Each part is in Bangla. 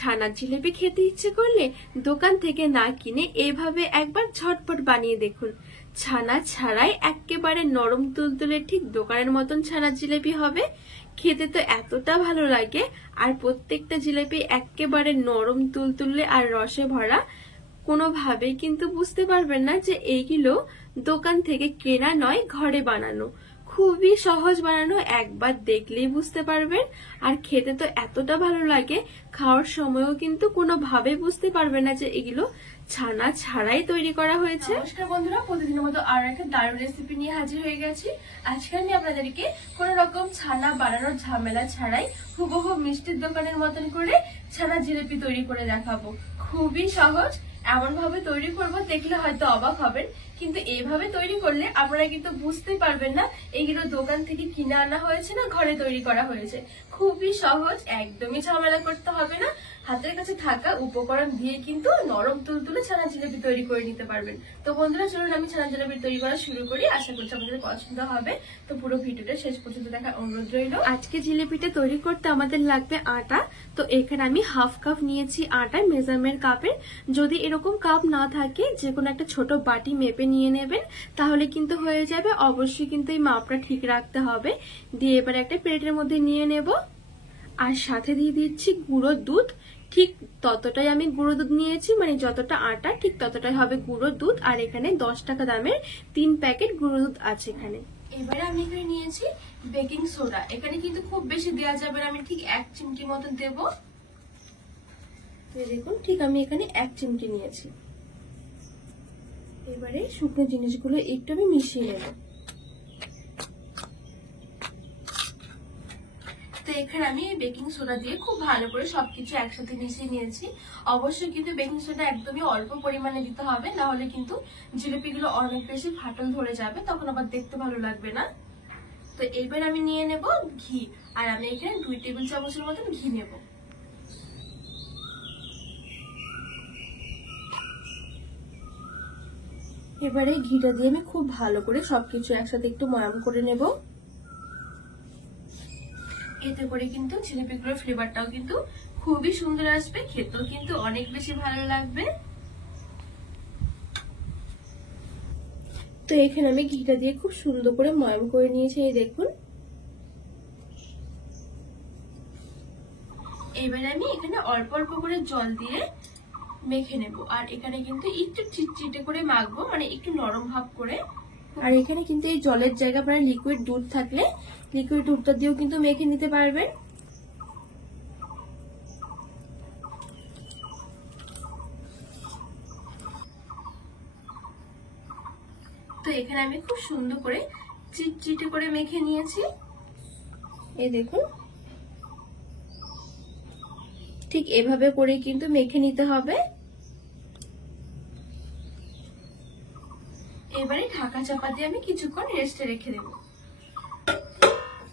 ছানার জিলিপি খেতে ইচ্ছে করলে দোকান থেকে না কিনে এভাবে একবার ঝটপট বানিয়ে দেখুন। ছানা ছাড়াই একেবারে নরম তুলতুলে ঠিক দোকানের মতন ছানার জিলিপি হবে। খেতে তো এতটা ভালো লাগে, আর প্রত্যেকটা জিলিপি একেবারে নরম তুলতুলে আর রসে ভরা। কোনোভাবেই কিন্তু বুঝতে পারবেন না যে এইগুলো দোকান থেকে কেনা নয়, ঘরে বানানো। খুবই সহজ বানানো, একবার দেখলেই বুঝতে পারবেন। আর খেতে তো এতটা ভালো লাগে, খাওয়ার সময়ও কিন্তু কোনোভাবেই বুঝতে পারবেন না যে এগুলো ছানা ছাড়াই তৈরি করা হয়েছে। নমস্কার বন্ধুরা, প্রতিদিনের মতো আর একটা দারুণ রেসিপি নিয়ে হাজির হয়ে গেছি। আজকে আমি আপনাদেরকে কোনো রকম ছানা বানানোর ঝামেলা ছাড়াই হুবহু মিষ্টির দোকানের মতন করে ছানা জিলিপি তৈরি করে দেখাবো। খুবই সহজ, এমন ভাবে তৈরি করব দেখলে হয়তো অবাক হবেন, কিন্তু এইভাবে তৈরি করলে আপনারা কিন্তু বুঝতে পারবেন না এইগুলো দোকান থেকে কিনে আনা হয়েছে না ঘরে তৈরি করা হয়েছে। খুবই সহজ, একদমই ঝামেলা করতে হবে না। হাতের কাছে থাকা উপকরণ দিয়ে কিন্তু নরম তুলতুলে ছানা জিলিপি তৈরি করে নিতে পারবেন। তো বন্ধুরা চলুন আমি ছানা জিলিপি তৈরি করা শুরু করি। আশা করছি আপনাদের পছন্দ হবে। তো পুরো ভিডিওটা শেষ পর্যন্ত দেখার অনুরোধ রইল। আজকে জিলিপিটা তৈরি করতে আমাদের লাগবে আটা। তো এখানে আমি হাফ কাপ নিয়েছি আটা, মেজারমেন্ট কাপের। যদি এরকম কাপ না থাকে যে কোনো একটা ছোট বাটি মেপে নিয়ে নেবেন, তাহলে কিন্তু হয়ে যাবে। অবশ্যই কিন্তু এই মাপটা ঠিক রাখতে হবে। দিয়ে এবার একটা প্লেটের মধ্যে নিয়ে নেব, আর সাথে দিয়ে দিচ্ছি গুঁড়ো দুধ। ঠিক ততটাই আমি গুঁড়ো দুধ নিয়েছি, মানে যতটা আটা ঠিক ততটাই হবে গুঁড়ো দুধ। আর এখানে 10 টাকা দামের 3 প্যাকেট গুঁড়ো দুধ আছে এখানে। এবারে আমি এখানে নিয়েছি বেকিং সোডা। এখানে কিন্তু খুব বেশি দেওয়া যাবে না, আমি ঠিক 1 চিমটি মতো দেব। দেখুন ঠিক আমি এখানে 1 চিমটি নিয়েছি। এবারে শুকনো জিনিসগুলো একটু আমি মিশিয়ে নেব। তো এখানে আমি বেকিং সোডা দিয়ে খুব ভালো করে সবকিছু একসাথে মিশিয়ে নিয়েছি। অবশ্যই কিন্তু বেকিং সোডা একদমই অল্প পরিমাণে দিতে হবে, না হলে কিন্তু জিলিপিগুলো অনেক বেশি ফাটল ধরে যাবে, তখন আবার দেখতে ভালো লাগবে না। তো এবার আমি নিয়ে নেব ঘি, আর আমি এখানে 2 টেবিল চামচের মতন ঘি নেব। এবারে ঘিটা দিয়ে আমি খুব ভালো করে সবকিছু একসাথে একটু ময়াম করে নেব। এতে করে কিন্তু জিলিপিগুলোর ফ্লেভারটাও কিন্তু খুবই সুন্দর আসবে, খেতেও কিন্তু অনেক বেশি ভালো লাগবে। তো এখানে আমি ঘিটা দিয়ে খুব সুন্দর করে ময়াম করে নিয়েছি, এই দেখুন। এবার আমি এখানে অল্প অল্প করে জল দিয়ে মেখে নেব, আর এখানে কিন্তু একটু চিটচিটে করে মাখবো, মানে একটু নরম ভাব করে। আর এখানে কিন্তু এই জলের জায়গা মানে লিকুইড দুধ থাকলে লিকুইড দুধটা দিয়েও কিন্তু মেখে নিতে পারবেন। তো এখানে আমি খুব সুন্দর করে চিটচিটে করে মেখে নিয়েছি, এই দেখুন। ঠিক এভাবে করে কিন্তু মেখে নিতে হবে। এবারে ঢাকা চাপা দিয়ে আমি কিছুক্ষণ রেস্টে রেখে দেবো।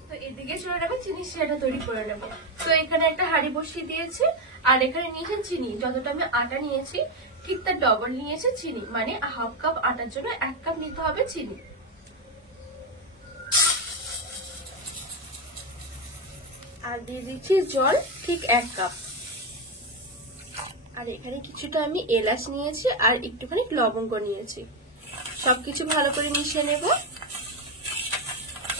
তো এদিকে চলে যাবে চিনি শিরাটা তৈরি করে নেব। তো এখানে একটা হাঁড়ি বসিয়ে দিয়েছি, আর এখানে নিয়েছি চিনি। যতটা আমি আটা নিয়েছি ঠিক তার ডবল নিয়েছে চিনি, মানে হাফ কাপ আটার জন্য 1 কাপ নিতে হবে চিনি। আর দিয়ে দিচ্ছি জল ঠিক 1 কাপ। আর এখানে কিছুটা আমি এলাচ নিয়েছি আর একটুখানি লবঙ্গ নিয়েছি। সবকিছু ভালো করে মিশিয়ে নেব।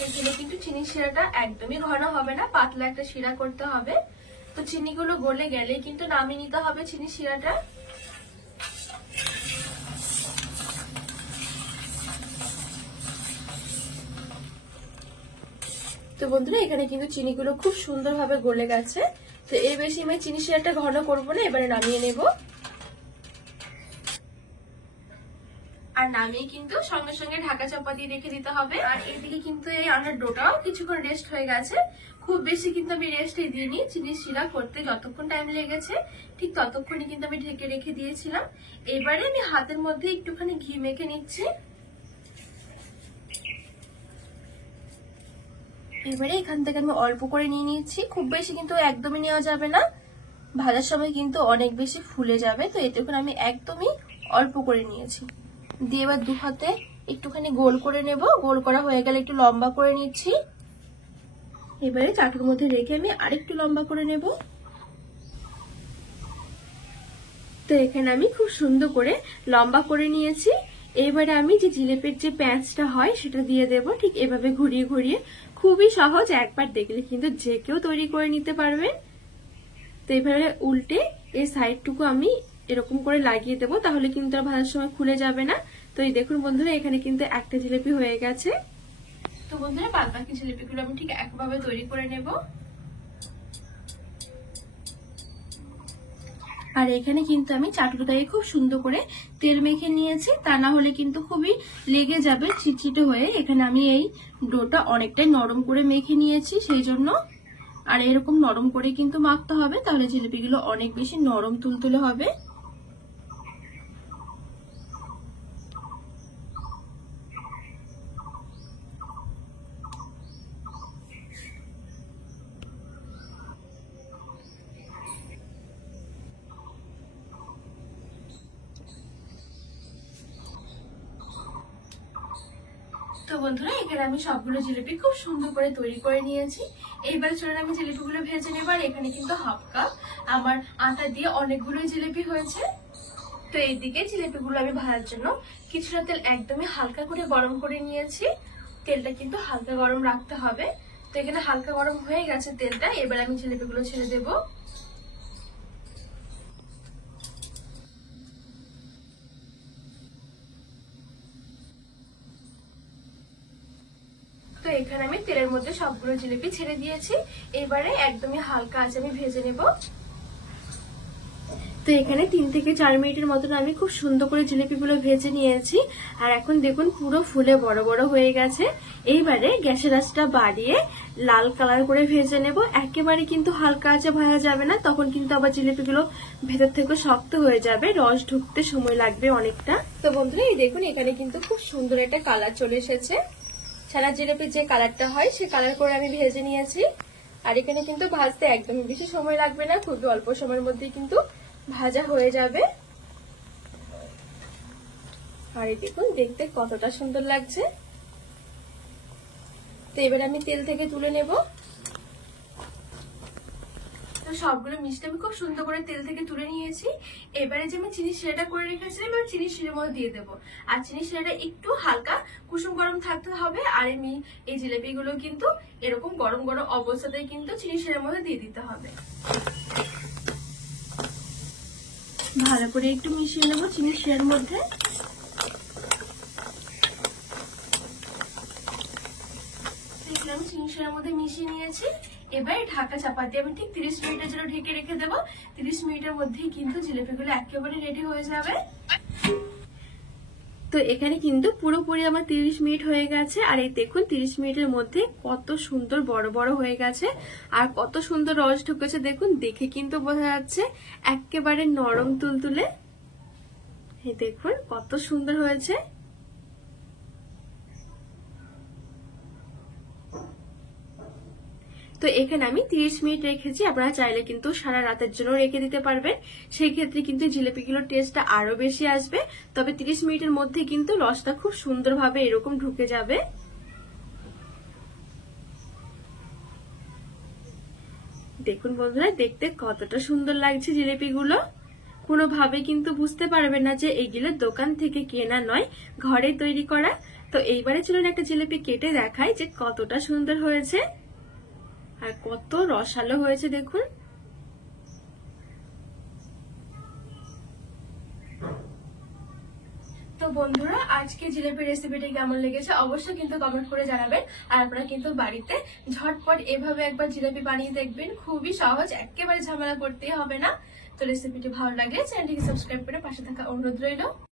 এখানে কিন্তু চিনি শিরাটা একদমই ঘন হবে না, পাতলা একটা শিরা করতে হবে। তো চিনিগুলো গলে গেলে কিন্তু নামিয়ে নিতে হবে চিনি শিরাটা। তো বন্ধুরা এখানে কিন্তু চিনিগুলো খুব সুন্দরভাবে গলে গেছে। তো এর বেশি আমি চিনি শিরাটা ঘন করবো না, এবারে নামিয়ে নেব। আর নামিয়ে কিন্তু সঙ্গে সঙ্গে ঢাকা চাপা দিয়ে রেখে দিতে হবে। আর এইদিকে কিন্তু এই আনার ডোটাও কিছুক্ষণ রেস্ট হয়ে গেছে। খুব বেশি কিন্তু আমি রেস্টে দিইনি, চিনি শিরা করতে যতক্ষণ টাইম লেগেছে ঠিক ততক্ষণই কিন্তু আমি ঢেকে রেখে দিয়েছিলাম। এবারে আমি হাতের মধ্যে একটুখানি ঘি মেখে নিচ্ছি। এবারে এখান থেকে আমি অল্প করে নিয়ে নিচ্ছি, খুব বেশি কিন্তু একদমই নেওয়া যাবে না, ভাজার সময় কিন্তু অনেক বেশি ফুলে যাবে। তো এতে করে আমি একদমই অল্প করে নিয়েছি। দিয়ে এবার 2 হাতে একটুখানি গোল করে নেব। গোল করা হয়ে গেলে একটু লম্বা করে নিচ্ছি। এবারে চাটুর মধ্যে রেখে আমি আরেকটু লম্বা করে নেব। তো এখানে আমি খুব সুন্দর করে লম্বা করে নিয়েছি। এবারে আমি যে জিলেপির যে প্যাঁচটা হয় সেটা দিয়ে দেব, ঠিক এভাবে ঘুরিয়ে ঘুরিয়ে। খুবই সহজ, একবার দেখলে কিন্তু যে কেউ তৈরি করে নিতে পারবেন। তো এবারে উল্টে এই সাইডটুকু আমি এরকম করে লাগিয়ে দেবো, তাহলে কিন্তু আর ভাজার সময় খুলে যাবে না। তো এই দেখুন বন্ধুরা, এখানে কিন্তু একটা জিলেপি হয়ে গেছে। তো বন্ধুরা, বাদ বাকি জিলেপিগুলো আমি ঠিক একভাবে তৈরি করে নেব। আর এখানে কিন্তু আমি চাটুটাকে খুব সুন্দর করে তেল মেখে নিয়েছি, তা না হলে কিন্তু খুবই লেগে যাবে চিটচিটে হয়ে। এখানে আমি এই ডোটা অনেকটাই নরম করে মেখে নিয়েছি সেই জন্য। আর এরকম নরম করে কিন্তু মাখতে হবে, তাহলে জিলিপিগুলো অনেক বেশি নরম তুলতুলে হবে। তো বন্ধুরা, এখানে আমি সবগুলো জিলিপি খুব সুন্দর করে তৈরি করে নিয়েছি। এইবার চলুন আমি জিলিপিগুলো ভেজে নেব। আর এখানে কিন্তু হাফ কাপ আমার আটা দিয়ে অনেকগুলো জিলিপি হয়েছে। তো এইদিকে জিলিপিগুলো আমি ভাজার জন্য কিছুটা তেল একদমই হালকা করে গরম করে নিয়েছি। তেলটা কিন্তু হালকা গরম রাখতে হবে। তো এখানে হালকা গরম হয়ে গেছে তেলটা, এবার আমি জিলিপিগুলো ছেড়ে দেবো। তো এখানে আমি তেলের মধ্যে সবগুলো জিলিপি ছেড়ে দিয়েছি। এবারে একদমই হালকা আঁচে আমি ভেজে নেব। তো এখানে 3 থেকে 4 মিনিটের মতন আমি খুব সুন্দর করে জিলিপিগুলো ভেজে নিয়েছি। আর এখন দেখুন পুরো ফুলে বড় বড় হয়ে গেছে। এইবারে গ্যাসের আঁচটা বাড়িয়ে লাল কালার করে ভেজে নেব। একেবারে কিন্তু হালকা আঁচে ভাজা যাবে না, তখন কিন্তু আবার জিলিপিগুলো ভেতর থেকে শক্ত হয়ে যাবে, রস ঢুকতে সময় লাগবে অনেকটা। তো বন্ধুরা, এই দেখুন এখানে কিন্তু খুব সুন্দর একটা কালার চলে এসেছে। ছানা জিলিপির যে কালারটা হয় সে কালার করে আমি ভেজে নিয়েছি। আর এখানে কিন্তু ভাজতে একদমই বেশি সময় লাগবে না, খুবই অল্প সময়ের মধ্যেই কিন্তু ভাজা হয়ে যাবে। আর এই দেখুন দেখতে কতটা সুন্দর লাগছে। তো এবার আমি তেল থেকে তুলে নেব। তো সবগুলো মিষ্টি আমি খুব সুন্দর করে তেল থেকে তুলে নিয়েছি। এবারে যে আমি চিনি শিরাটা করে রেখেছিলাম, এবার চিনি শিরার মধ্যে দিয়ে দেবো। আর চিনি শিরাটা একটু হালকা কুসুম গরম থাকতে হবে। আর আমি এই জিলেপিগুলো কিন্তু এরকম গরম গরম অবস্থাতেই কিন্তু চিনি শিরার মধ্যে দিয়ে দিতে হবে। ভালো করে একটু মিশিয়ে নেবো চিনি শিরার মধ্যে। আমি চিনি শিরার মধ্যে মিশিয়ে নিয়েছি। এবার ঢাকা চাপা দিয়ে আমি ঠিক 30 মিনিটের জন্য ঢেকে রেখে দেবো। 30 মিনিটের মধ্যেই কিন্তু জিলিপিগুলো একেবারে রেডি হয়ে যাবে। তো এখানে কিন্তু পুরোপুরি আমার 30 মিনিট হয়ে গেছে। আর এই দেখুন 30 মিনিটের মধ্যে কত সুন্দর বড় বড় হয়ে গেছে আর কত সুন্দর রস ঢুকেছে। দেখুন দেখে কিন্তু বোঝা যাচ্ছে একেবারে নরম তুলতুলে। এই দেখুন কত সুন্দর হয়েছে। তো এখানে আমি 30 মিনিট রেখেছি, আপনারা চাইলে কিন্তু সারা রাতের জন্য রেখে দিতে পারবেন। সেই ক্ষেত্রে কিন্তু জিলিপিগুলোর টেস্টটা আরো বেশি আসবে। তবে 30 মিনিটের মধ্যে কিন্তু রসটা খুব সুন্দরভাবে এরকম ঢুকে যাবে। দেখুন বন্ধুরা, দেখতে কতটা সুন্দর লাগছে জিলিপিগুলো। কোনোভাবে কিন্তু বুঝতে পারবে না যে এইগুলো দোকান থেকে কেনা নয়, ঘরে তৈরি করা। তো এইবারে চলুন একটা জিলিপি কেটে দেখাই যে কতটা সুন্দর হয়েছে আর কত রসালো হয়েছে দেখুন। তো বন্ধুরা, আজকে জিলিপির রেসিপিটা কেমন লেগেছে অবশ্যই কিন্তু কমেন্ট করে জানাবেন। আর আপনারা কিন্তু বাড়িতে ঝটপট এভাবে একবার জিলিপি বানিয়ে দেখবেন, খুবই সহজ, একেবারে ঝামেলা করতেই হবে না। তো রেসিপিটি ভালো লাগলে চ্যানেলটিকে সাবস্ক্রাইব করে পাশে থাকা অনুরোধ রইল।